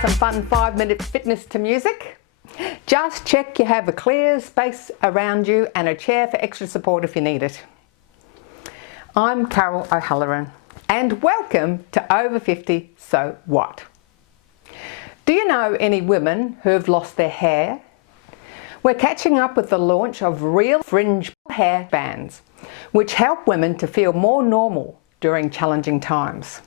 some fun 5-minute fitness to music? Just check you have a clear space around you and a chair for extra support if you need it. I'm Carol O'Halloran and welcome to Over 50 So What? Do you know any women who have lost their hair? We're catching up with the launch of Real Fringe Hair Bands, which help women to feel more normal during challenging times.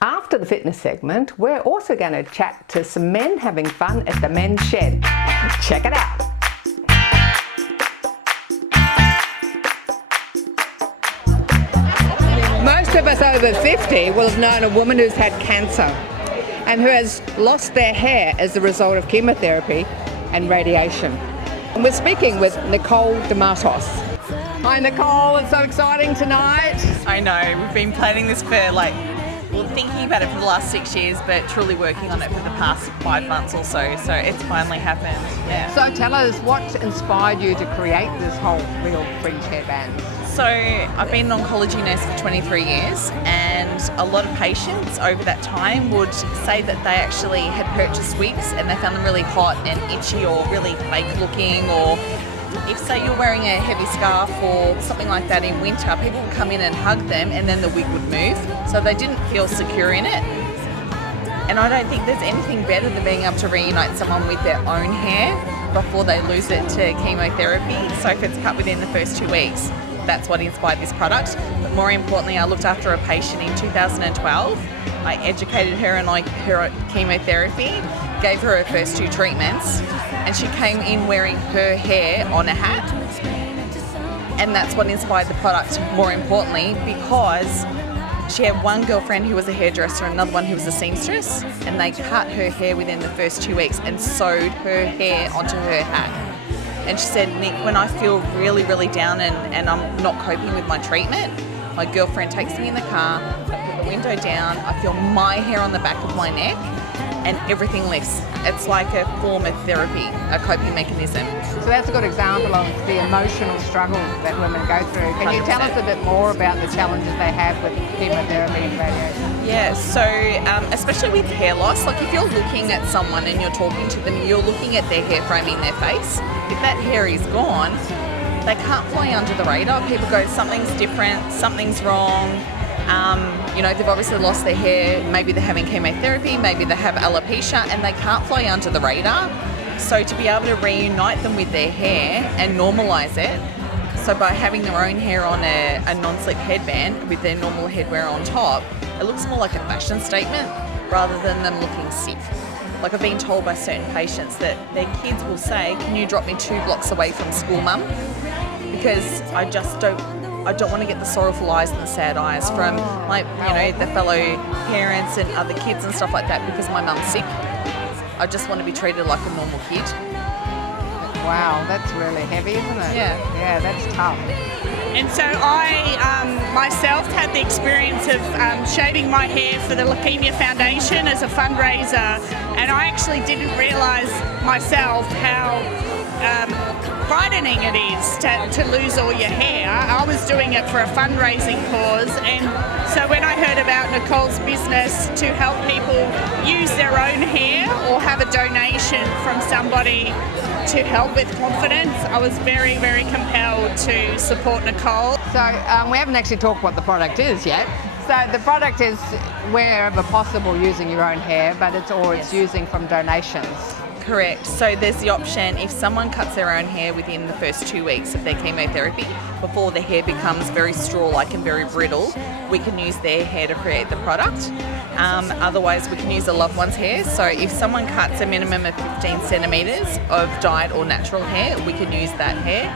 After the fitness segment, we're also going to chat to some men having fun at the men's shed. Check it out. Most of us over 50 will have known a woman who's had cancer and who has lost their hair as a result of chemotherapy and radiation. And we're speaking with Nicole DeMatos. Hi Nicole, it's so exciting tonight. I know, we've been planning this for thinking about it for the last 6 years, but truly working on it for the past 5 months or so. So it's finally happened. Yeah. So tell us what inspired you to create this whole Real Fringe Hair Bands. So I've been an oncology nurse for 23 years, and a lot of patients over that time would say that they actually had purchased wigs and they found them really hot and itchy or really fake looking, or if say you're wearing a heavy scarf or something like that in winter, people would come in and hug them and then the wig would move, so they didn't feel secure in it. And I don't think there's anything better than being able to reunite someone with their own hair before they lose it to chemotherapy. So if it's cut within the first 2 weeks, that's what inspired this product. But more importantly, I looked after a patient in 2012. I educated her on her chemotherapy, gave her first 2 treatments, and she came in wearing her hair on a hat. And that's what inspired the product, more importantly, because she had one girlfriend who was a hairdresser and another one who was a seamstress, and they cut her hair within the first 2 weeks and sewed her hair onto her hat. And she said, Nick, when I feel really, really down and I'm not coping with my treatment, my girlfriend takes me in the car, I put the window down, I feel my hair on the back of my neck, and everything lifts. It's like a form of therapy, a coping mechanism. So that's a good example of the emotional struggle that women go through. Can you tell us a bit more about the challenges they have with chemotherapy and radiation? Yeah, so especially with hair loss, like if you're looking at someone and you're talking to them, you're looking at their hair framing their face. If that hair is gone, they can't fly under the radar. People go, something's different, something's wrong. They've obviously lost their hair, maybe they're having chemotherapy, maybe they have alopecia, and they can't fly under the radar. So to be able to reunite them with their hair and normalise it, so by having their own hair on a non-slip headband with their normal headwear on top, it looks more like a fashion statement rather than them looking sick. Like I've been told by certain patients that their kids will say, can you drop me 2 blocks away from school, mum? Because I don't want to get the sorrowful eyes and the sad eyes from the fellow parents and other kids and stuff like that because my mum's sick. I just want to be treated like a normal kid. Wow, that's really heavy, isn't it? Yeah. Yeah, that's tough. And so I myself had the experience of shaving my hair for the Leukemia Foundation as a fundraiser, and I actually didn't realise myself how frightening it is to lose all your hair. I was doing it for a fundraising cause, and so when I heard about Nicole's business to help people use their own hair or have a donation from somebody to help with confidence, I was very, very compelled to support Nicole. So we haven't actually talked what the product is yet. So the product is wherever possible using your own hair, but it's using from donations. Correct. So there's the option if someone cuts their own hair within the first 2 weeks of their chemotherapy, before the hair becomes very straw-like and very brittle, we can use their hair to create the product. Otherwise, we can use a loved one's hair. So if someone cuts a minimum of 15 centimetres of dyed or natural hair, we can use that hair.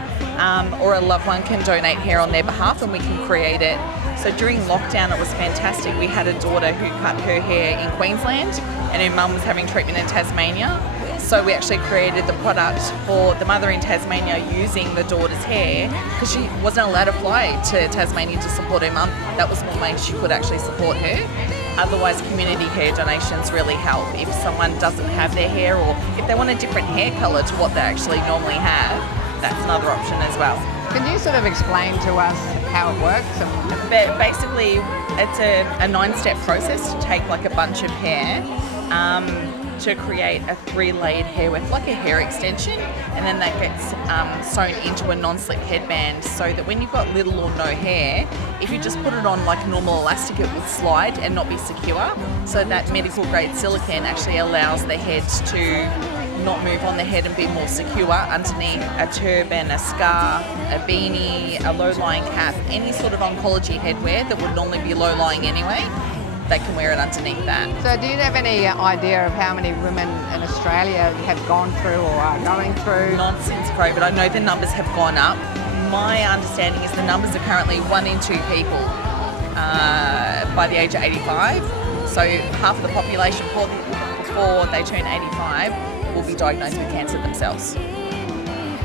Or a loved one can donate hair on their behalf and we can create it. So during lockdown, it was fantastic. We had a daughter who cut her hair in Queensland and her mum was having treatment in Tasmania. So we actually created the product for the mother in Tasmania using the daughter's hair because she wasn't allowed to fly to Tasmania to support her mum. That was one way she could actually support her. Otherwise, community hair donations really help. If someone doesn't have their hair or if they want a different hair colour to what they actually normally have, that's another option as well. Can you sort of explain to us how it works? But basically, it's a 9-step process to take like a bunch of hair to create a 3-layered hair weft, like a hair extension, and then that gets sewn into a non-slip headband, so that when you've got little or no hair, if you just put it on like normal elastic, it will slide and not be secure. So that medical grade silicone actually allows the head to not move on the head and be more secure underneath a turban, a scarf, a beanie, a low-lying cap, any sort of oncology headwear that would normally be low-lying anyway. They can wear it underneath that. So do you have any idea of how many women in Australia have gone through or are going through? Not since COVID. I know the numbers have gone up. My understanding is the numbers are currently 1 in 2 people by the age of 85. So half of the population before they turn 85 will be diagnosed with cancer themselves,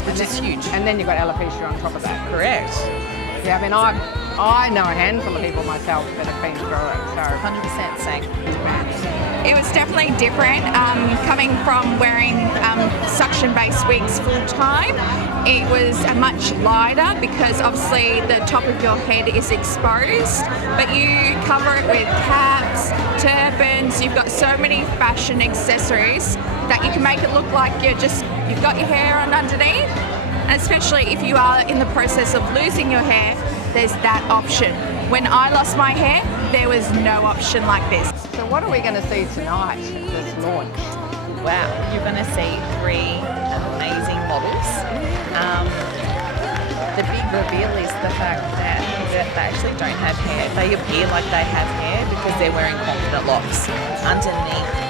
which is huge. And then you've got alopecia on top of that. Correct. Yeah, I mean, I know a handful of people myself that have been through it, so 100% same. It was definitely different coming from wearing suction-based wigs full time. It was much lighter because obviously the top of your head is exposed, but you cover it with caps, turbans. You've got so many fashion accessories that you can make it look like you've got your hair on underneath. And especially if you are in the process of losing your hair, there's that option. When I lost my hair, there was no option like this. So what are we going to see tonight at this launch? Wow, you're going to see 3 amazing models. The big reveal is the fact that they actually don't have hair. They appear like they have hair because they're wearing confident locks underneath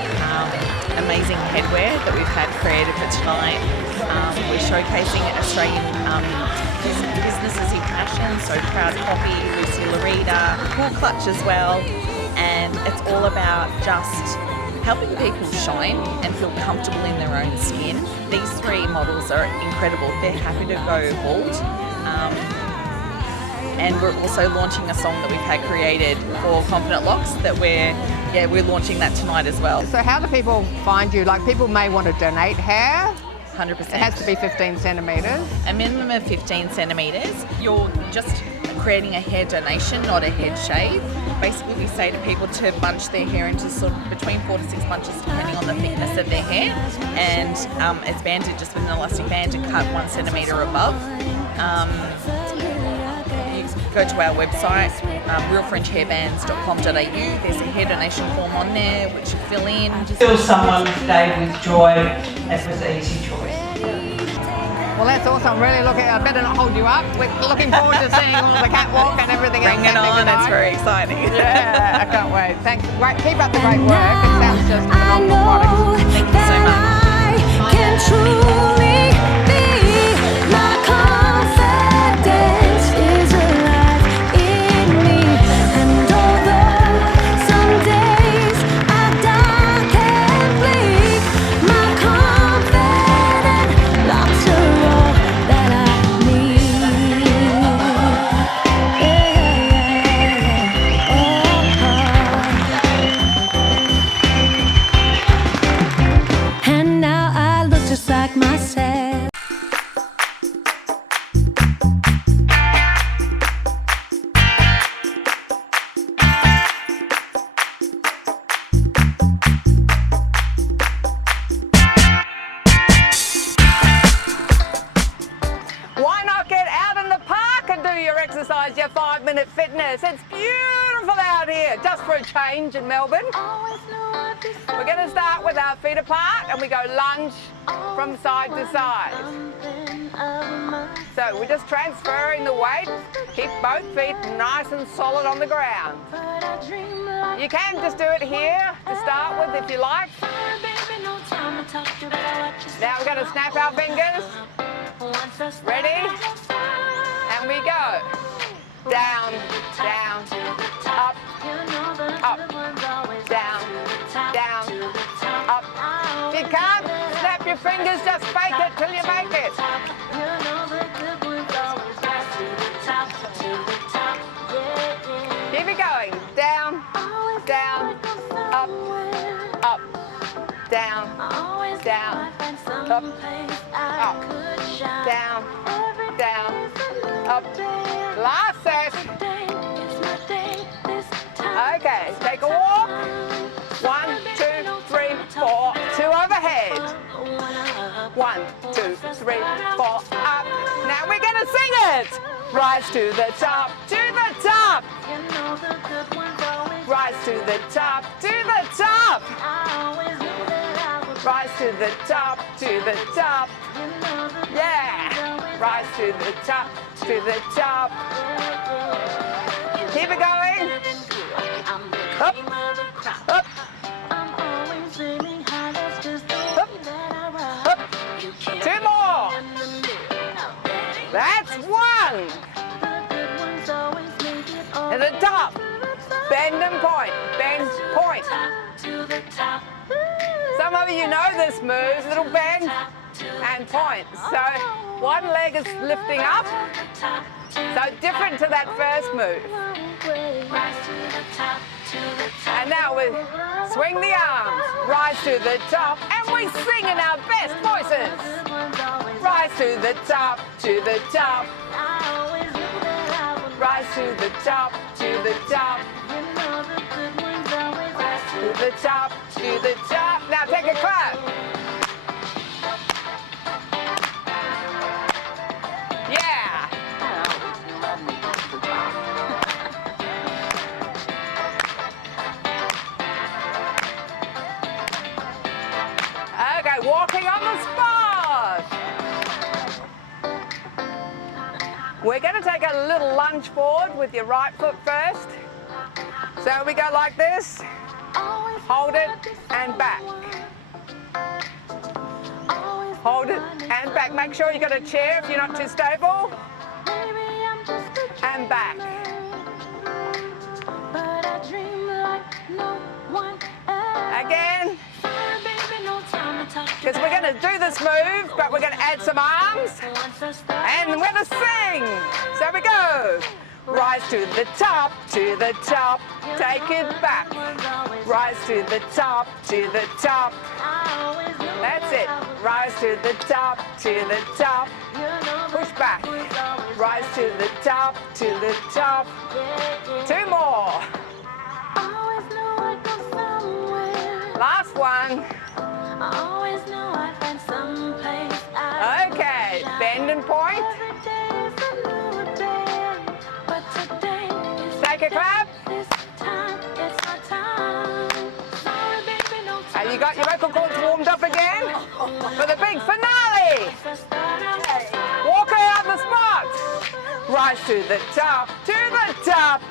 amazing headwear that we've had created for tonight. We're showcasing Australian businesses in fashion, so Proud Coffee, Lucy Larita, Cool Clutch as well, and it's all about just helping people shine and feel comfortable in their own skin. These 3 models are incredible. They're happy to go bald. And we're also launching a song that we've had created for Confident Locks that we're launching that tonight as well. So how do people find you? Like, people may want to donate hair. 100%. It has to be 15 centimetres. A minimum of 15 centimetres. You're just creating a hair donation, not a head shave. Basically, we say to people to bunch their hair into sort of between 4 to 6 bunches, depending on the thickness of their hair, and it's banded just with an elastic band to cut 1 centimetre above. You go to our website, realfringehairbands.com.au. There's a hair donation form on there which you fill in. Fill someone today with joy, it was an easy choice. Well, that's awesome. Really I better not hold you up. We're looking forward to seeing all the catwalk and everything else. Bring it on, tonight. it's very exciting. Yeah, I can't wait. Thanks. Great. Keep up the great work. It sounds just phenomenal product. Thank you so much. I can truly be my confidence is alive in me, and although some days are dark and bleak, my confident locks are all that I need. And now I look just like myself. Why not get out in the park and do your exercise, your 5-minute fitness? It's beautiful out here, just for a change in Melbourne. We're going to start with our feet apart and we go lunge from side to side. So we're just transferring the weight. Keep both feet nice and solid on the ground. You can just do it here to start with if you like. Now we're going to snap our fingers. Ready? And we go. Down, down, up, up, down, down, up. If you can't snap your fingers, just fake it till you make it. Keep it going. Down, down, up, up, down, down, up, up, down, down, up. Last set. Okay, take a walk. 1, 2, 3, 3, 4, up. Now we're going to sing it. Rise to the top, to the top. Rise to the top, to the top. Rise to the top, to the top. Yeah. Rise to the top, to the top. Keep it going. Up, up. Up. 2 more. That's 1. To the top. Bend and point. Bend, point. Some of you know this move, little bend and point. So one leg is lifting up. So different to that first move. And now we swing the arms. Rise to the top. And we sing in our best voices. Rise to the top, to the top. Rise to the top, to the top. To the top, to the top. Now take a clap. Yeah. Okay, walking on the spot. We're going to take a little lunge forward with your right foot first. So we go like this. Hold it and back. Hold it and back. Make sure you've got a chair if you're not too stable. And back. Again. Because we're going to do this move, but we're going to add some arms. And we're going to sing. So we go. Rise to the top, to the top. Take it back. Rise to the top, to the top. That's it. Rise to the top, to the top. Push back. Rise to the top, to the top. 2 more. Last one. Okay, bend and point. Take a clap. And you got your vocal cords warmed up again for the big finale. Walk around the spot. Rise to the top, to the top.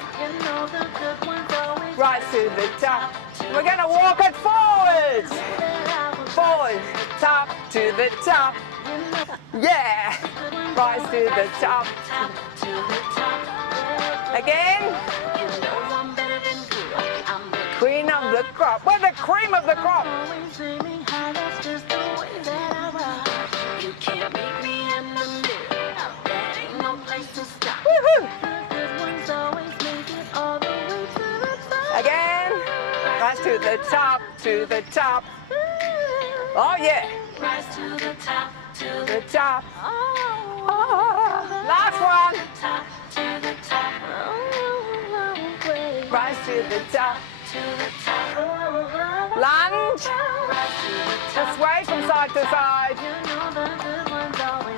Rise to the top. We're going to walk it forwards. Forwards, top, to the top. Yeah. Rise to the top. Again. Queen of the crop. We're the cream of the crop. Woohoo! Again. Rise to the top, to the top. Oh yeah. Rise to the top, to the top. Last one. Rise to the top. Lunge. Just sway from side to side.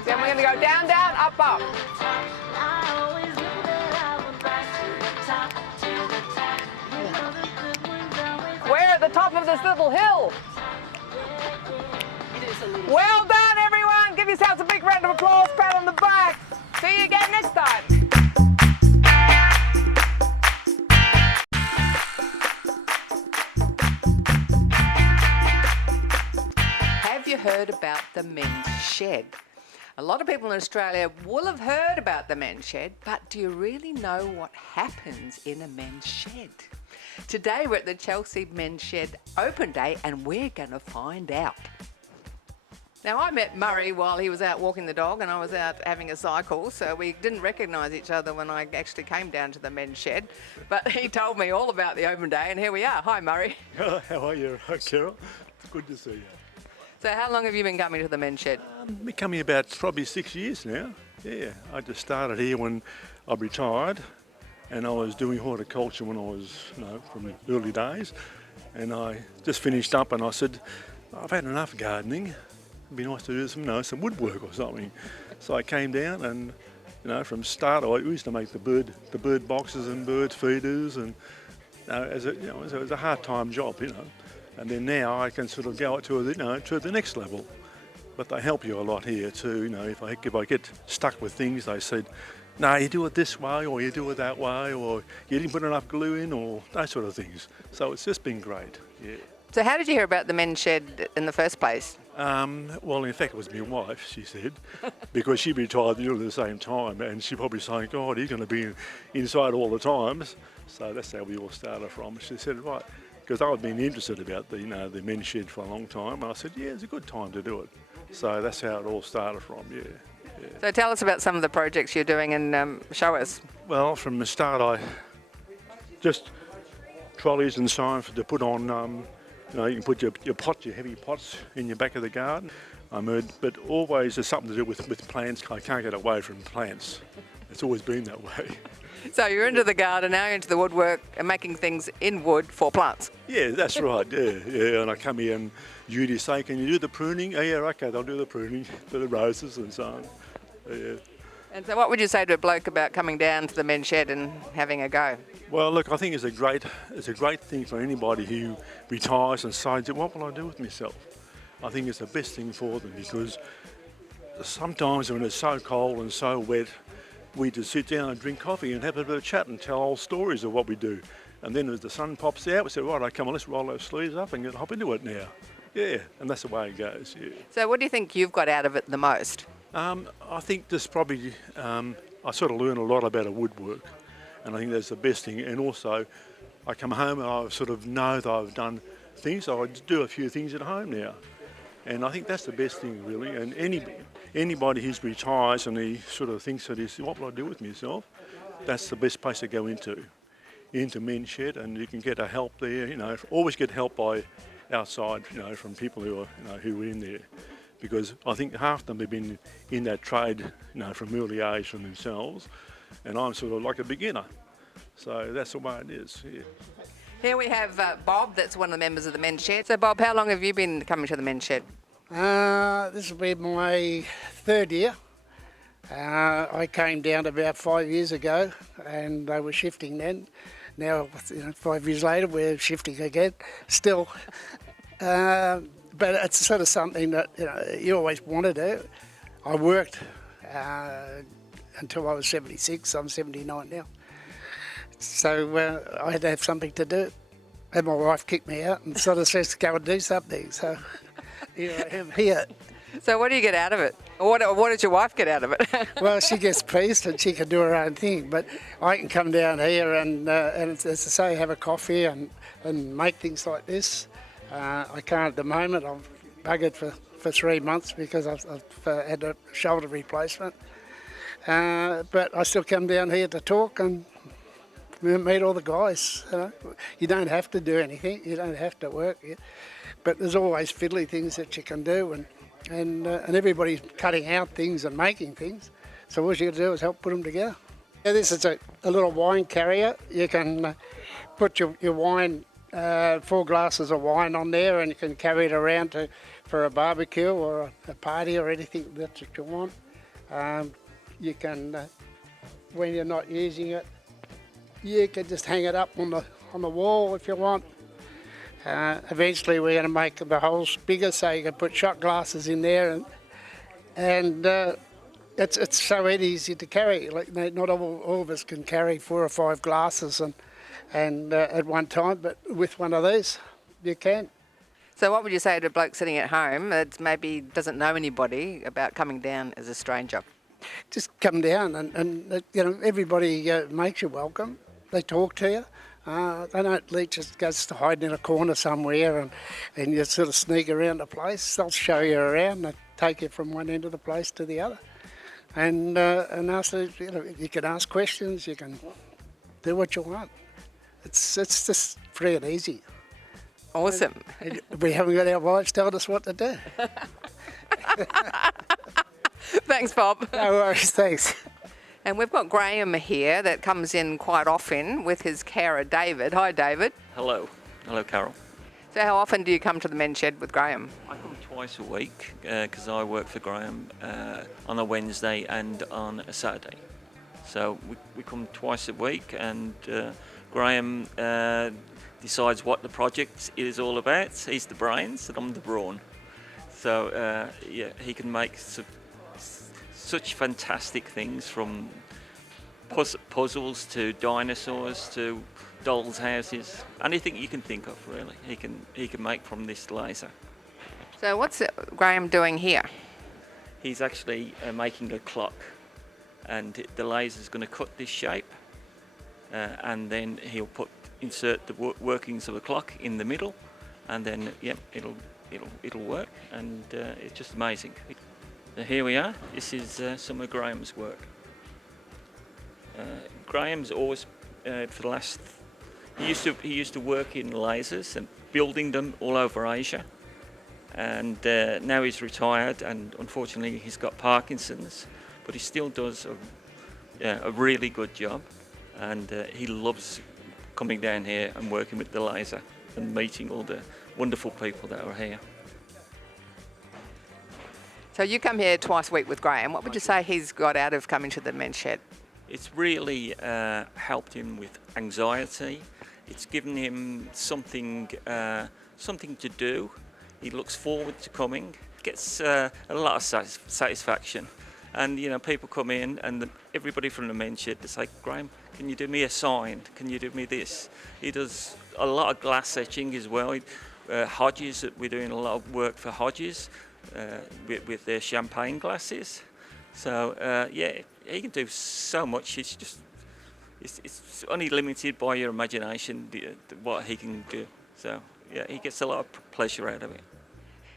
Then we're going to go down, down, up, up. We're at the top of this little hill. Well done, everyone. Give yourselves a big round of applause, pat on the back. See you again next time. Have you heard about the men's shed? A lot of people in Australia will have heard about the men's shed, but do you really know what happens in a men's shed? Today we're at the Chelsea Men's Shed Open Day and we're going to find out. Now, I met Murray while he was out walking the dog and I was out having a cycle, so we didn't recognise each other when I actually came down to the men's shed. But he told me all about the open day and here we are. Hi, Murray. How are you, Carol? It's good to see you. So how long have you been coming to the men's shed? Been coming about probably 6 years now. Yeah, I just started here when I retired and I was doing horticulture when I was, from the early days. And I just finished up and I said, I've had enough gardening. it'd be nice to do some woodwork or something. So I came down and, from start, I used to make the bird boxes and bird feeders, and it was a hard-time job, And then now I can sort of go to the next level. But they help you a lot here too. If I get stuck with things, they said, no, you do it this way, or you do it that way, or you didn't put enough glue in, or those sort of things. So it's just been great, yeah. So how did you hear about the men's shed in the first place? Well, in fact, it was my wife, she said, because she retired nearly the same time, and she probably saying, God, he's going to be inside all the times. So that's how we all started from. She said, right, because I've been interested about the men's shed for a long time, and I said, yeah, it's a good time to do it. So that's how it all started from, yeah. So tell us about some of the projects you're doing and show us. Well, from the start, I just trolleys and so on to put on. You can put your heavy pots in your back of the garden. But always there's something to do with plants. I can't get away from plants. It's always been that way. So you're into the garden, now you're into the woodwork and making things in wood for plants. Yeah, that's right, yeah. And I come here and Judy say, can you do the pruning? Oh, yeah, okay, they'll do the pruning for the roses and so on. Yeah. And so what would you say to a bloke about coming down to the men's shed and having a go? Well, look, I think it's a great thing for anybody who retires and decides, what will I do with myself? I think it's the best thing for them, because sometimes when it's so cold and so wet, we just sit down and drink coffee and have a bit of a chat and tell old stories of what we do. And then as the sun pops out, we say, right, come on, let's roll those sleeves up and hop into it now. Yeah, and that's the way it goes, yeah. So what do you think you've got out of it the most? I think this probably, I sort of learn a lot about a woodwork, and I think that's the best thing. And also, I come home and I sort of know that I've done things, so I do a few things at home now. And I think that's the best thing, really. And anybody who's retires and he sort of thinks that what will I do with myself? That's the best place to go into men's shed, and you can get a help there. Always get help by outside, from people who are who are in there, because I think half of them have been in that trade, from early age from themselves, and I'm sort of like a beginner. So that's the way it is. Yeah. Here we have Bob, that's one of the members of the men's shed. So Bob, how long have you been coming to the men's shed? This will be my third year. I came down about 5 years ago, and they were shifting then. Now, 5 years later, we're shifting again, still. But it's sort of something that you always want to do. I worked until I was 76. I'm 79 now. So I had to have something to do. And my wife kicked me out and sort of says to go and do something. So here I am here. So what do you get out of it? What does your wife get out of it? Well, she gets peace and she can do her own thing. But I can come down here and as I say, have a coffee and make things like this. I can't at the moment. I've buggered for 3 months because I've had a shoulder replacement. But I still come down here to talk and meet all the guys. You don't have to do anything. You don't have to work. But there's always fiddly things that you can do, and everybody's cutting out things and making things. So all you got to do is help put them together. Yeah, this is a little wine carrier. You can put your wine, 4 glasses of wine on there, and you can carry it around for a barbecue or a party or anything that you want. You can, when you're not using it, you can just hang it up on the wall if you want. Eventually we're going to make the holes bigger so you can put shot glasses in there, and it's so easy to carry. Like, not all of us can carry 4 or 5 glasses and at one time, but with one of these you can. So what would you say to a bloke sitting at home that maybe doesn't know anybody about coming down as a stranger? Just come down and everybody makes you welcome. They talk to you. They don't just go hiding in a corner somewhere and you sort of sneak around the place. They'll show you around. They take you from one end of the place to the other. And ask, you can ask questions. You can do what you want. It's just free and easy. Awesome. We haven't got our wives telling us what to do. Thanks, Bob. No worries, thanks. And we've got Graham here that comes in quite often with his carer, David. Hi, David. Hello. Hello, Carol. So how often do you come to the men's shed with Graham? I come twice a week because I work for Graham on a Wednesday and on a Saturday. So we come twice a week, and Graham decides what the project is all about. He's the brains and I'm the brawn. So yeah, he can make such fantastic things, from puzzles to dinosaurs to dolls' houses. Anything you can think of, really, he can make from this laser. So what's Graham doing here? He's actually making a clock, and the laser's going to cut this shape, and then he'll insert the workings of the clock in the middle, and then yeah, it'll work, and it's just amazing. So here we are. This is some of Graham's work. Graham's always for the last. He used to work in lasers and building them all over Asia, and now he's retired, and unfortunately he's got Parkinson's, but he still does a really good job, and he loves coming down here and working with the laser and meeting all the wonderful people that are here. So you come here twice a week with Graham. What would you say he's got out of coming to the men's shed? It's really helped him with anxiety. It's given him something to do. He looks forward to coming. Gets a lot of satisfaction. And you know, people come in, and everybody from the men's shed, they say, "Graham, can you do me a sign? Can you do me this?" He does a lot of glass etching as well. Hodges, we're doing a lot of work for Hodges with their champagne glasses. So yeah, he can do so much. It's only limited by your imagination what he can do. So yeah, he gets a lot of pleasure out of it.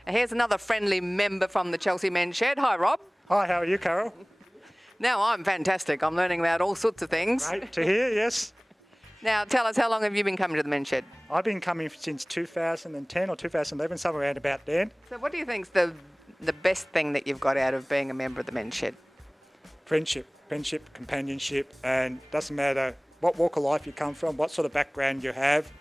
Here's another friendly member from the Chelsea Men's Shed. Hi, Rob. Hi, how are you, Carol? Now, I'm fantastic. I'm learning about all sorts of things. Great to hear, yes. Now, tell us, how long have you been coming to the Men's Shed? I've been coming since 2010 or 2011, somewhere around about then. So what do you think's the best thing that you've got out of being a member of the Men's Shed? Friendship, companionship, and doesn't matter what walk of life you come from, what sort of background you have.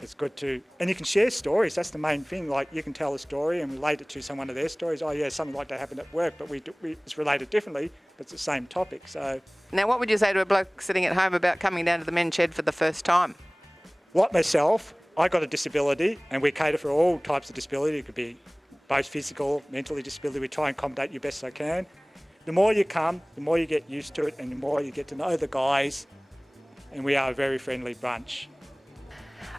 It's good to, and you can share stories. That's the main thing. Like, you can tell a story and relate it to someone of their stories. Oh yeah, something like that happened at work, but it's related differently, but it's the same topic. So now, what would you say to a bloke sitting at home about coming down to the Men's Shed for the first time? Like myself, I got a disability, and we cater for all types of disability. It could be both physical, mentally disability. We try and accommodate you best I can. The more you come, the more you get used to it, and the more you get to know the guys, and we are a very friendly bunch.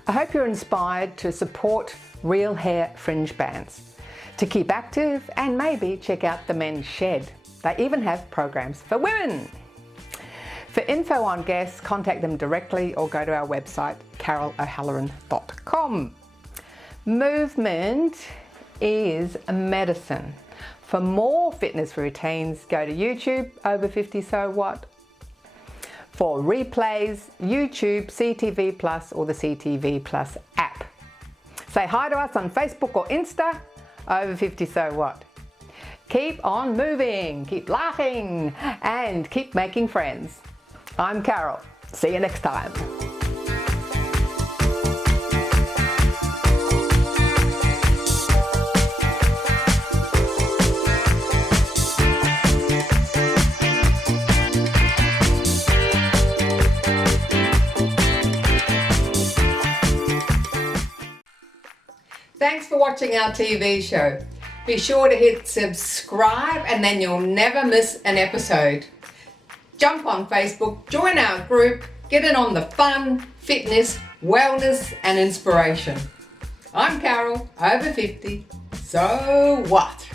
I hope you're inspired to support Real Hair Fringe Bands, to keep active, and maybe check out the Men's Shed. They even have programs for women. For info on guests, contact them directly or go to our website, carolohalloran.com. Movement is medicine. For more fitness routines, go to YouTube, Over 50 So What. For replays, YouTube, CTV Plus or the CTV Plus app. Say hi to us on Facebook or Insta, Over 50 So What. Keep on moving, keep laughing, and keep making friends. I'm Carol. See you next time. Thanks for watching our TV show. Be sure to hit subscribe and then you'll never miss an episode. Jump on Facebook, join our group, get in on the fun, fitness, wellness and inspiration. I'm Carol, over 50. So what?